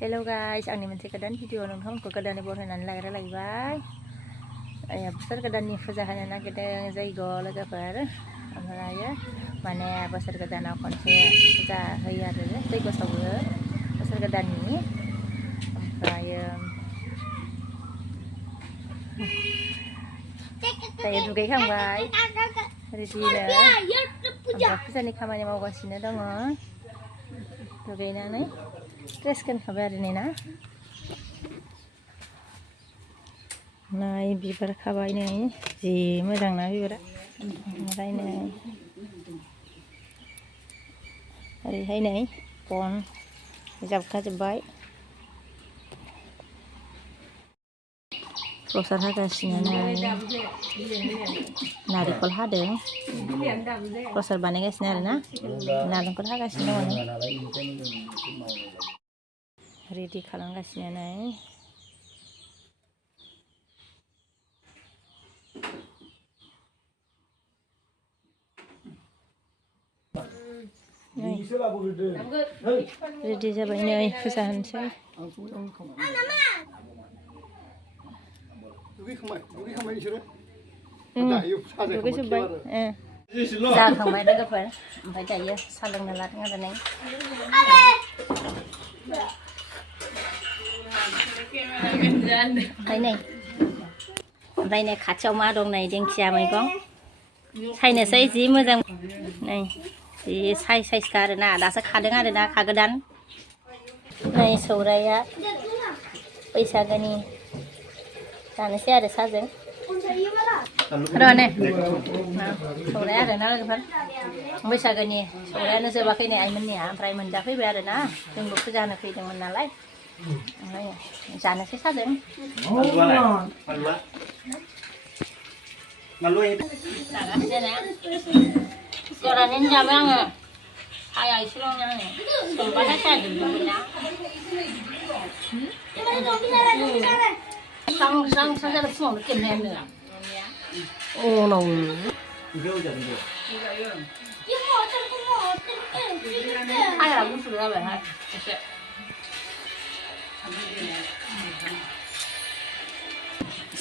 Hello guys, आंनि मोनसे गोदान भिडिअ नोंथांमोनखौ गोदानै बरायनानै रायलायबाय। बोसोर गोदाननि फुजा होनो नागिरदों जैग' लोगोफोर। ओमफ्राय माने बोसोर गोदानाव खनसे फुजा होयो आरो जैग' सावो बोसोर गोदाननि। ओमफ्राय दायो दुगैखांबाय रेडिनो। ओमफ्राय फुजानि खामानि मावगासिनो दङ। दुगैनानै ड्रेस गानखाबाय आरो ना नै बिबार खाबाय नै जि मोजां ना बिबारा। ओमफ्राय नै ओरैहाय नै बन जाबखाजोब्बाय। प्रसाद हागासिनो नारेंखल हादों प्रसाद बानायगासिनो आरो ना नारेंखल हागासिनो दङ रेडि खालामगासिनो नै रेडि जाबाय नै फुजा होनोसै। दुगैजोब्बाय जाखांबाय लोगोफोर। ओमफ्राय दायो साहा लोंनो लादों आरो नै ओमफ्राय नै खाथियाव मा दं नै दिंखिया मैगं सायनोसै जि मोजां नै जि साइसखा आरो ना दासो खादों आरो ना खागोदान। नै सौराया बैसागोनि जानोसै आरो साजों र'ने सौराय आरो ना लोगोफोर बैसागोनि सौरायानो जोबाखै नै आइमोननिया। ओमफ्राय मोनजाफैबाय आरो ना जोंबो फुजा होनो फैदोंमोन नालाय ओमफ्राय जानोसै साजों। गोरानैनो जाबाय आङो साया एसेल' आङो संबाथाय साया जोबजोब्बायना स्रां जादों फुङावनो खेबनायानो साया गुसु जाबायहाय एसे।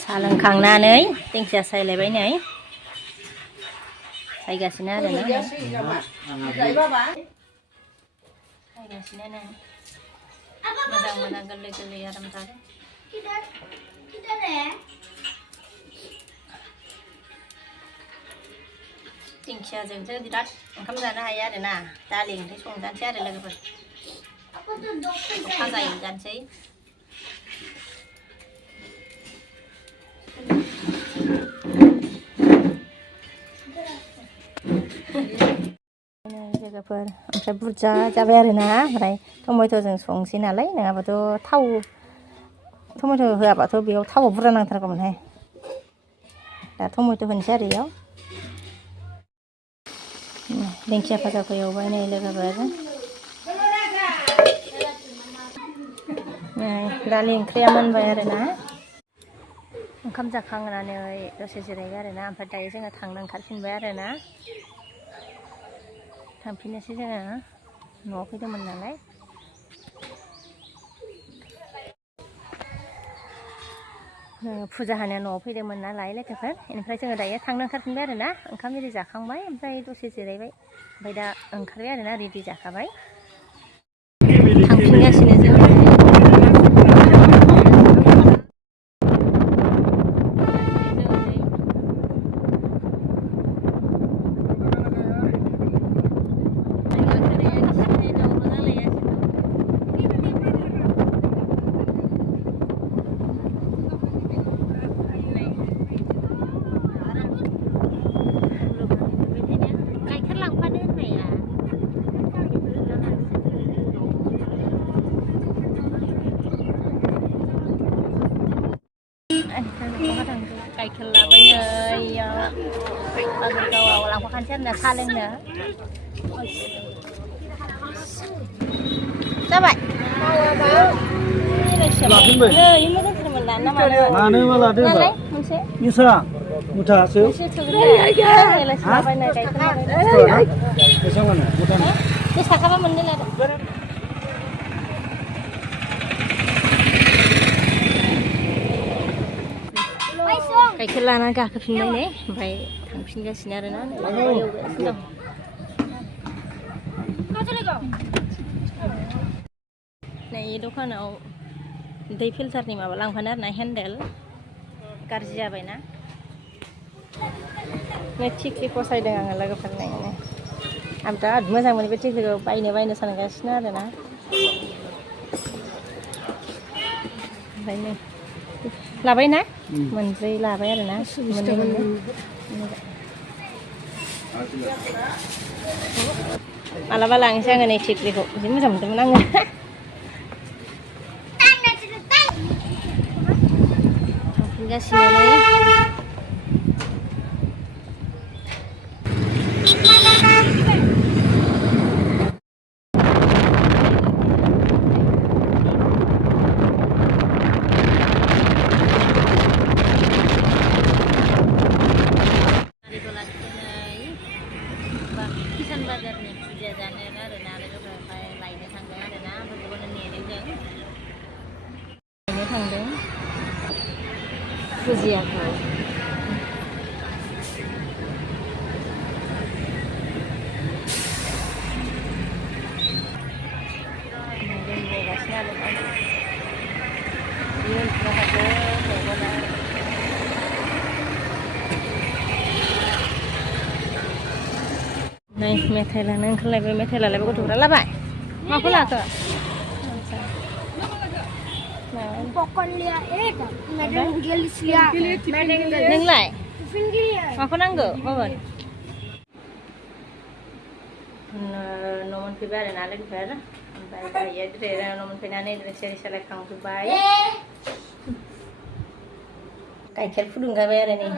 साहा लोंखांनानै दिंखिया सायलायबाय नै सायगासिनो आरो ना सायगासिनो नै मोजां मोजां गोरलै गोरलै आराम जादों। दिंखियाजोंसो बिराद ओंखाम जानो हायो आरो ना दालि ओंख्रि संजानोसै आरो लोगोफोर फाजा एवजानोसै। लोगोफोर ओमफ्राय बुरजा जाबाय आरो ना ओमफ्राय टमेट'जों संसै नालाय नङाबाथ' थाव टमेट' होआबाथ' बेयाव थावआव बुरजा नांथारगौमोनहाय। दा टमेट' होनोसै आरो बेयाव दिंखिया फाजाखौ एवबाय नै लोगोफोर। दालि ओंख्रिया मोनबाय आरो ना ओंखाम जाखांनानै दसे जिरायबाय आरो ना। ओमफ्राय दायो जोङो थांनो ओंखारफिनबाय आरो ना थांफिननोसै जोङो न'आव फैदोंमोन नालाय। फुजा होनाया न'आव फैदोंमोन नालाय लोगोफोर बेनिफ्राय जोङो दायो थांनो ओंखारफिनबाय आरो ना ओंखाम एरि जाखांबाय ओमफ्राय दसे जिरायबाय ओमफ्राय दा ओंखारबाय आरो ना रेडि जाखाबाय थांफिनगासिनो जोङो। गाइखेर लाबायनो बाजाराव लांफाखानोसै आरो ना साहा लोंनो जाबाय। मोनसे साखाबा मोननै लादो गाइखेर लानानै गाखोफिनबाय ने ओमफ्राय थांफिनगासिनो आरोना एवगासिनो दं नै दखानाव दै फिल्टारनि माबा लांफानो आरोना हेन्देल गाज्रि जाबायना थिख्लि फसायदों आङो लोगोफोरनो आं बिराद मोजां मोनो बे थिख्लिखौ बायनो सानगासिनो आरोना ओमफ्राय नै लाबायना मोनब्रै लाबाय आरोना मोननै मालाबा लांनोसै आङो नै थिख्लिखौ जि मोजां मोनदोंमोन आङो थांफिनगासिनो नै किसान बाजारनि फुजा जानो आरोना लोगोफोर लायनो थांदों आरोना बेखौनो नेदों लायनो थांदों फुजियाखौ नै मेथाइ लानो ओंखारलायबाय मेथाइ लालायबाय गथ'फ्रा लाबाय माखौ लाखो नोंलाय माखौ नांगौ बाबोन न' मोनफैबाय आरोना लोगोफोर ओमफ्राय दायो न' मोनफैनानै ड्रेस एरि सोलायखांजोब्बाय गाइखेर फुदुंगाबाय आरो नै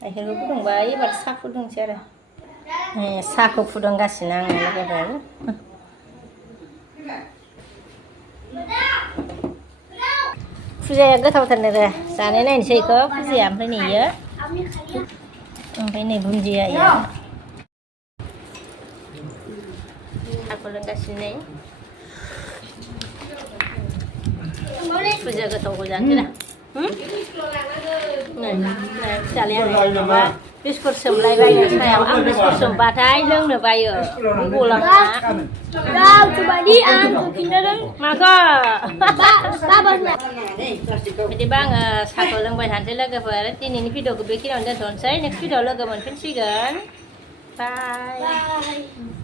गाइखेरखौ फुदुंबाय एबार साहा फुदुंसै आरो साहाखौ फुदुंगासिनो आङो लोगोफोर फुजाया गोथावथारनो रे जानाय नायनोसै बेखौ फुजाया ओमफ्राय नैयो ओमफ्राय नै बुन्दिया साहाखौ लोंगासिनो फुजा गोथावखौ जानोसै दा फिसालाया बिस्कुट सोमलायबाय सायाव आं बिस्कुट सोमबाथाय लोंनो बायो गलाङा माखौ बिदिबा आङो साहाखौ लोंबाय थानोसै लोगोफोर दिनैनि भिडिअखौ बेखिनियावनो दोनथ'नोसै नेक्स्ट भिडिअ लोगो मोनफिनसिगोन बाय